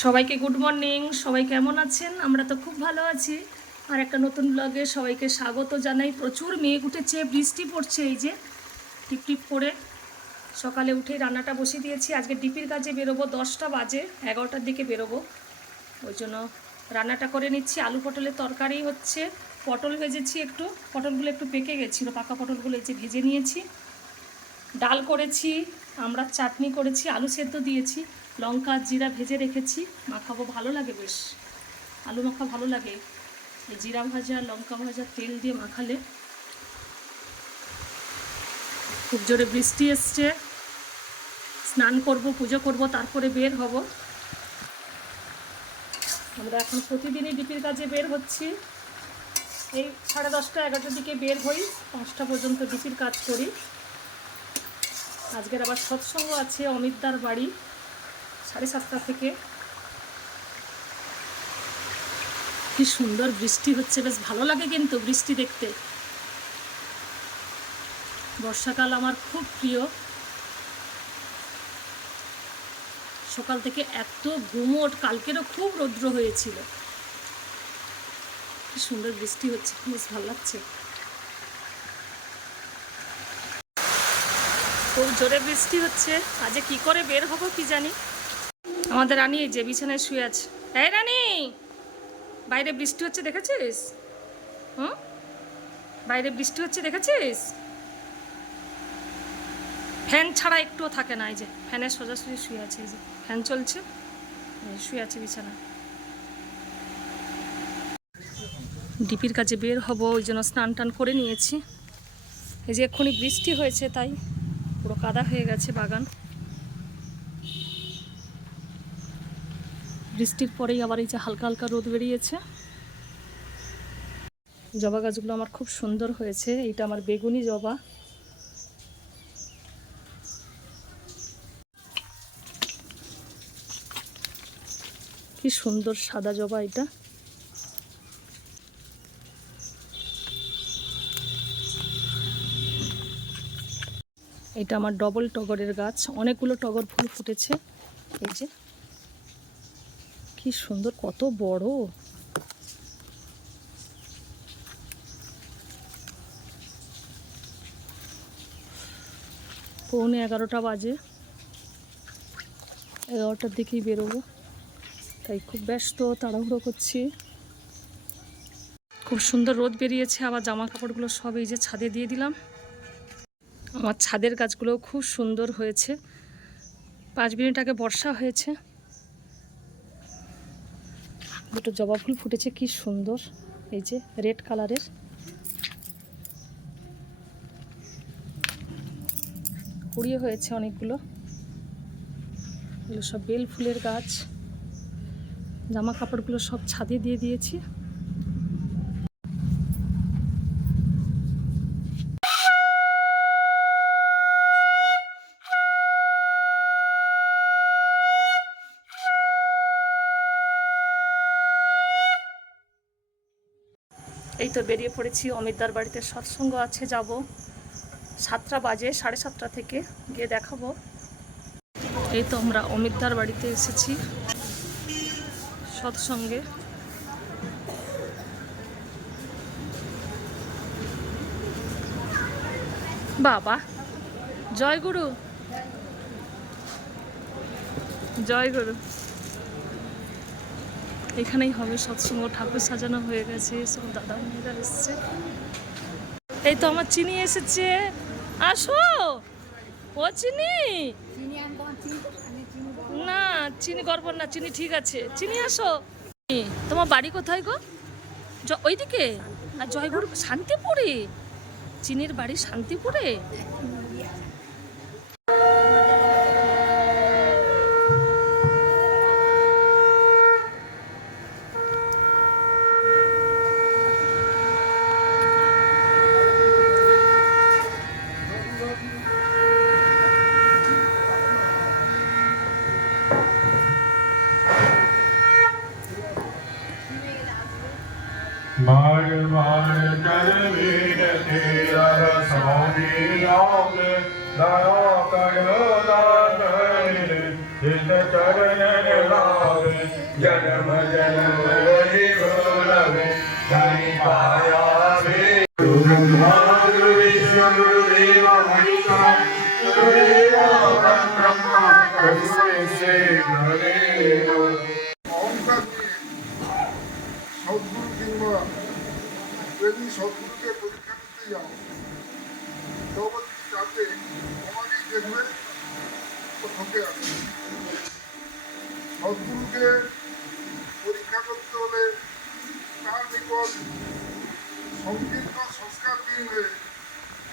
সবাইকে good morning. সবাই কেমন আছেন? আমরা তো খুব ভালো আছি। আর একটা নতুন ব্লগে সবাইকে স্বাগত জানাই। প্রচুর মেঘ উঠেছে, বৃষ্টি পড়ছে, এই যে টিপ টিপ করে। সকালে উঠেই রান্নাটা বসিয়ে দিয়েছি। আজকে ডিপির কাজে বেরোবো, 10টা বাজে, 11টার দিকে বেরোবো। ওই জন্য রান্নাটা করে নিচ্ছি। আলু পটলের তরকারি হচ্ছে, পটল ভেজেছি একটু, পটলগুলো একটু পেকে গেছিলো, পাকা পটলগুলো এই যে ভেজে নিয়েছি। ডাল করেছি, আমরা চাটনি করেছি, আলু সেদ্ধ দিয়েছি, লঙ্কা জিরা ভেজে রেখেছি, মাখাবো। ভালো লাগে বেশ, আলু মাখা ভালো লাগে। এই জিরা ভাজা লঙ্কা ভাজা তেল দিয়ে মাখালে। খুব জোরে বৃষ্টি এসছে, স্নান করব, পুজো করব, তারপরে বের হব। আমরা এখন প্রতিদিনই ডিপির কাজে বের হচ্ছি। এই 10:30 11টার দিকে বের হই, 5টা পর্যন্ত ডিপির কাজ করি। আজকের আবার সৎসঙ্গ আছে অমিতদার বাড়ি, 7:30 থেকে। কি সুন্দর বৃষ্টি হচ্ছে, বেশ ভালো লাগে কিন্তু বৃষ্টি দেখতে। বর্ষাকাল আমার খুব প্রিয়। সকাল থেকে এত গুমোট, কালকেরও খুব রৌদ্র হয়েছিল। কি সুন্দর বৃষ্টি হচ্ছে, বেশ ভালো লাগছে। খুব জোরে বৃষ্টি হচ্ছে, আজকে কি করে বের হবো কি জানি। আমাদের রানী এই যে বিছানায় শুয়ে আছে। এই রানী, বাইরে বৃষ্টি হচ্ছে দেখেছিস? হুম, বাইরে বৃষ্টি হচ্ছে দেখেছিস? ফ্যান ছাড়া একটুও থাকে না। এই যে ফ্যানের সোজাসুজি শুয়ে আছে, এই যে ফ্যান চলছে, শুয়ে আছে বিছানা। ডিপির কাছে বের হব, ওই জন্য স্নান টান করে নিয়েছি। এই যে এক্ষুনি বৃষ্টি হয়েছে, তাই পুরো কাদা হয়ে গেছে বাগান। বৃষ্টির পরেই আবার এই যে হালকা হালকা রোদ বেরিয়েছে। জবা গাছগুলো আমার খুব সুন্দর হয়েছে। এইটা আমার বেগুনি জবা। কি সুন্দর সাদা জবা এটা। এটা আমার ডবল টগরের গাছ, অনেকগুলো টগর ফুল ফুটেছে। এই যে কি সুন্দর, কত বড়। পৌনে 11টা বাজে, 11টার দিকেই বেরোবো, তাই খুব ব্যস্ত, তাড়াহুড়ো করছি। খুব সুন্দর রোদ বেরিয়েছে। আবার জামা কাপড়গুলো সব এই যে ছাদে দিয়ে দিলাম। আমার ছাদের গাছগুলোও খুব সুন্দর হয়েছে। 5 মিনিট আগে বর্ষা হয়েছে। দুটো জবা ফুল ফুটেছে, কি সুন্দর, এই যে রেড কালারের। কুড়িয়ে হয়েছে অনেকগুলো। এগুলো সব বেল ফুলের গাছ। জামা কাপড়গুলো সব ছাদে দিয়ে দিয়েছি। এই তো বেরিয়ে পড়েছি, অমিতদার বাড়িতে সৎসঙ্গ আছে, যাব। 7টা বাজে, 7:30 থেকে গিয়ে দেখাবো। এই তো আমরা অমিতদার বাড়িতে এসেছি সৎসঙ্গে। বাবা, জয় গুরু, জয় গুরু। এখানেই হবে সৎসঙ্গ, ঠাকুর সাজানো হয়ে গেছে, সব দাদা মেয়েরা এসছে। এই তো আমার চিনি এসেছে, আসো। ও চিনি না, চিনি গর্ব না, চিনি ঠিক আছে। চিনি আসো। তোমার বাড়ি কোথায় গো? ওইদিকে? আর জয়গুরু শান্তিপুরে? চিনির বাড়ি শান্তিপুরে? बार बार कर वीर तेरा स्वामी आग दया करो दान जित चरण लागे অহংকার নিয়ে সদ্গুরু কিংবা প্রেমী সদ্গুরুকে পরীক্ষা করতে যাও, তবে যাতে তোমাকেই দেখবে ও ঠকে আসবে। সদ্গুরুকে পরীক্ষা করতে হলে তার নিকট সংকীর্ণ সংস্কার দিন হয়ে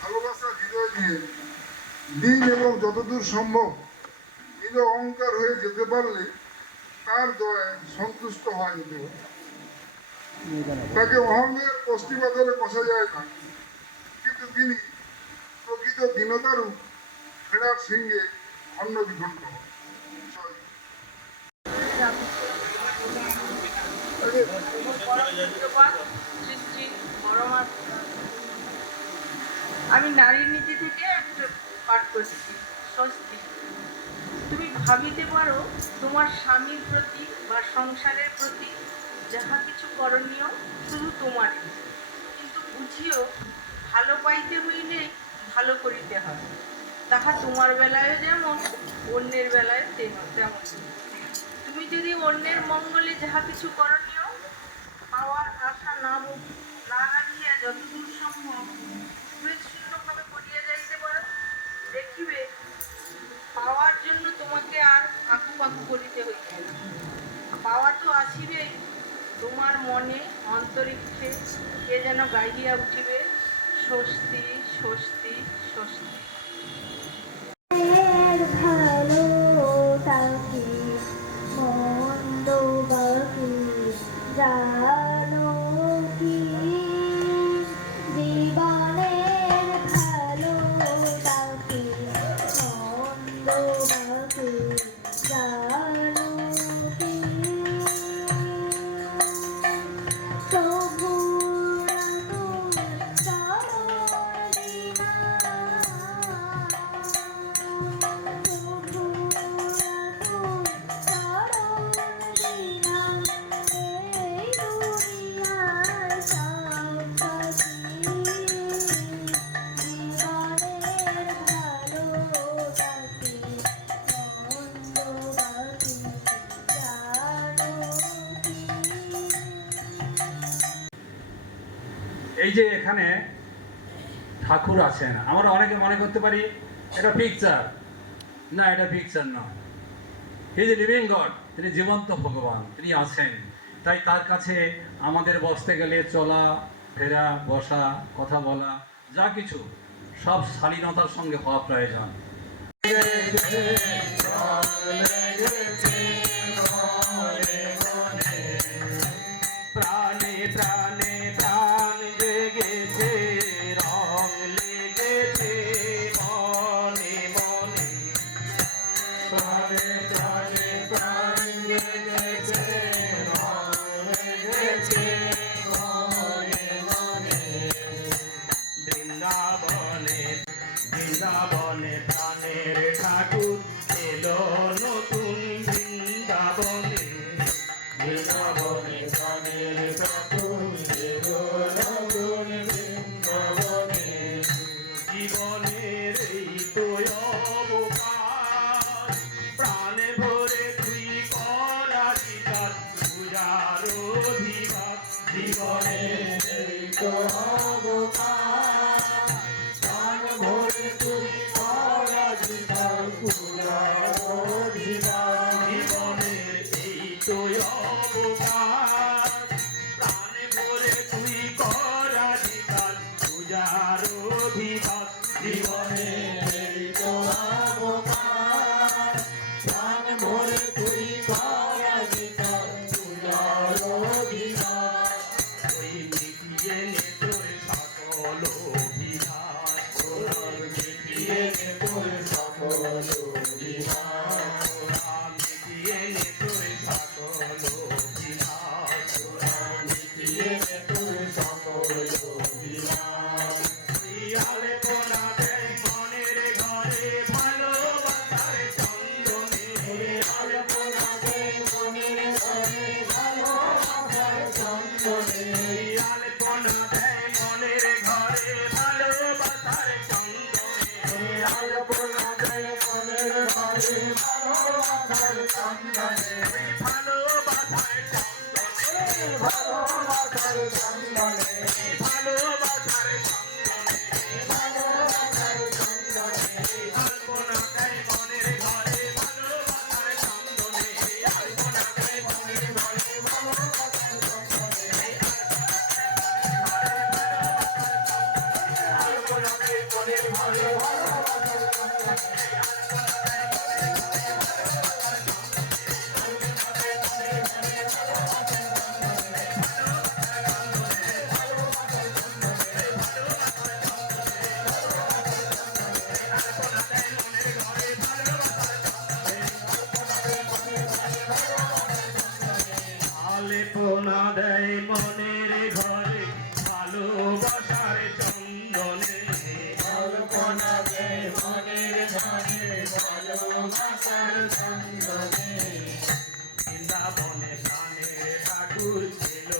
ভালোবাসার হৃদয় দিয়ে দিন এবং যতদূর সম্ভব নিজ অহংকার হয়ে যেতে পারলে তার দয়ায় সন্তুষ্ট হওয়া যেতে পারে। তাকে অহংকার কষ্টিবাদরে কষা যায় না, কিন্তু তিনি প্রকৃত দীনতারূপ ফেরার সিংহে খণ্ড বিখণ্ড হন। আমি নারীর নীতি থেকে একটা পাঠ করছি। স্বস্তি। তুমি ভাবিতে পারো তোমার স্বামীর প্রতি বা সংসারের প্রতি যাহা কিছু করণীয় শুধু তোমারই, কিন্তু বুঝিও ভালো পাইতে হইলে ভালো করিতে হয়। তাহা তোমার বেলায় যেমন অন্যের বেলায় তেমন। তুমি যদি অন্যের মঙ্গলে যাহা কিছু করণীয় পাওয়ার আশা না রাখিয়া যতদূর সম্ভব শূন্যভাবে করিয়া যাইতে পারো, দেখিবে পাওয়ার জন্য তোমাকে আর আঁকুপাকু করিতে হইবে না। পাওয়া তো আসিবেই, তোমার মনে অন্তরিক্ষে কে যেন গাইয়া উঠিবে, স্বস্তি স্বস্তি স্বস্তি। ভালো তাকে মন্দ বাকি জানো কি, জীবনের ভালো তাকে মন্দ বাকি জানো কি, তবু এই যে এখানে ঠাকুর আছেন, আমরা অনেকে মনে করতে পারি এটা পিকচার। না, এটা পিকচার নয়। হি ইজ লিভিং গড, তিনি জীবন্ত ভগবান, তিনি আছেন। তাই তার কাছে আমাদের বসতে গেলে চলা ফেরা, বসা, কথা বলা, যা কিছু সব শালীনতার সঙ্গে হওয়া প্রয়োজন। প্রাণে প্রাণে প্রাণ জেগেছে, রং লেগেছে মনে মনে। প্রাণে প্রাণে প্রাণ জেগেছে, রং লেগেছে মনে মনে। বৃন্দাবনে বৃন্দাবনে প্রাণের ঠাকুর এলো নতুন। চন্দনে ভালোবাসার চন্দনে ভালোবাসার চন্দনে ভালোবাসার চন্দনে ভালোবাসার চন্দনে আলপনা দেয় মনের ঘরে ভালোবাসার চন্দনে আলপনা দেয় মনের ঘরে ভালোবাসার চন্দনে আলপনা দেয় মনের ঘরে ভালোবাসার চন্দনে আলপনা দেয় মনের ঘরে ভালোবাসার চন্দনে আলপনা দেয় মনের ঘরে ভালোবাসার চন্দনে বৃন্দাবনে প্রাণের ঠাকুর ছিল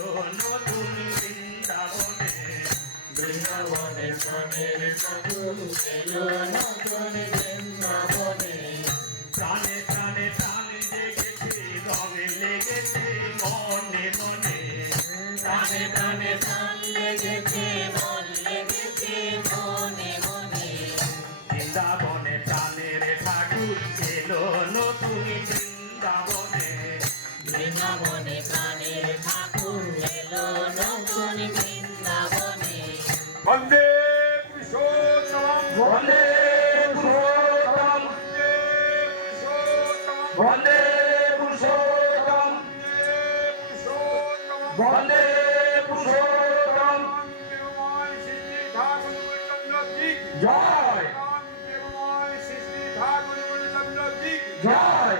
নতুন বৃন্দাবনে বৃন্দাবনে প্রাণের ঠাকুর এলো নতুন বৃন্দাবনে প্রাণে প্রাণে প্রাণ জেগেছে রং লেগেছে মনে মনে প্রাণে প্রাণে প্রাণ লেগেছে মন লেগেছে মনে মনে বৃন্দাবনে প্রাণের ঠাকুর ছিল নতুন বৃন্দাবনে বৃন্দাবনে প্রাণের ঠাকুর এলো নতুন বৃন্দাবনে বন্দে পুরুষোত্তমম বন্দে পুরুষোত্তম বন্দে পুরুষোত্তমম বন্দে পুরুষোত্তম বন্দে পুরুষোত্তমম বন্দে পুরুষোত্তম প্রেমময় শ্রী ঠাকুর চন্দ্র জি জয় প্রেমময় শ্রী ঠাকুর চন্দ্র জি জয়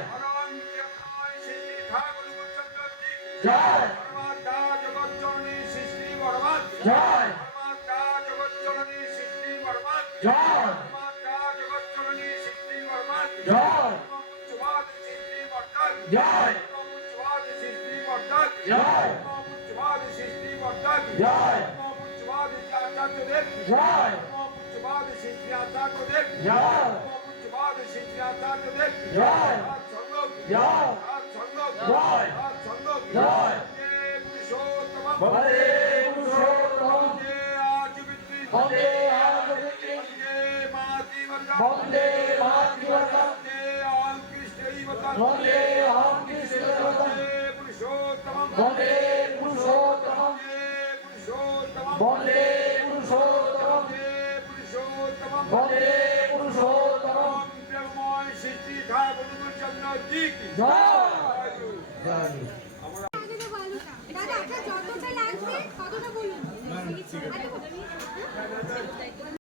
প্রেমময় শ্রী ঠাকুর চন্দ্র জি জয় পরমাত্মা জগৎজননী শ্রী বর্মা জয় পরমাত্মা জগৎজননী শ্রী বর্মা জয় পরমাত্মা জগৎজননী শ্রী বর্মা জয় মুচবাদ শ্রী বর্মা জয় মুচবাদ শ্রী বর্মা জয় মুচবাদ শ্রী বর্মা জয় মুচবাদ আচার্যদেব জয় মুচবাদ শ্রী আচার্যদেব জয় মুচবাদ শ্রী আচার্যদেব জয় সঙ্গক জয় সঙ্গক জয় সঙ্গক জয় পুরুষোত্তম বন্দে পুরুষোত্তম আজবিত্রী বন্দে আজবিত্রী বন্দে মাতৃবর্গা বন্দে মাতৃবর্গা বন্দে অহং কৃষ্ণৈবতা বন্দে অহং কৃষ্ণৈবতম বন্দে পুরুষোত্তম বন্দে পুরুষোত্তম বন্দে বন্দে পুরুষোত্তম পুরুষোত্তম পুরুষোত্তম বন্দে পুরুষোত্তম প্রেমময় শ্রী ঠাকুর চন্দ্র জি কি জয় জয় দাদা আপনার যতটা লাগবে ততটা বলুন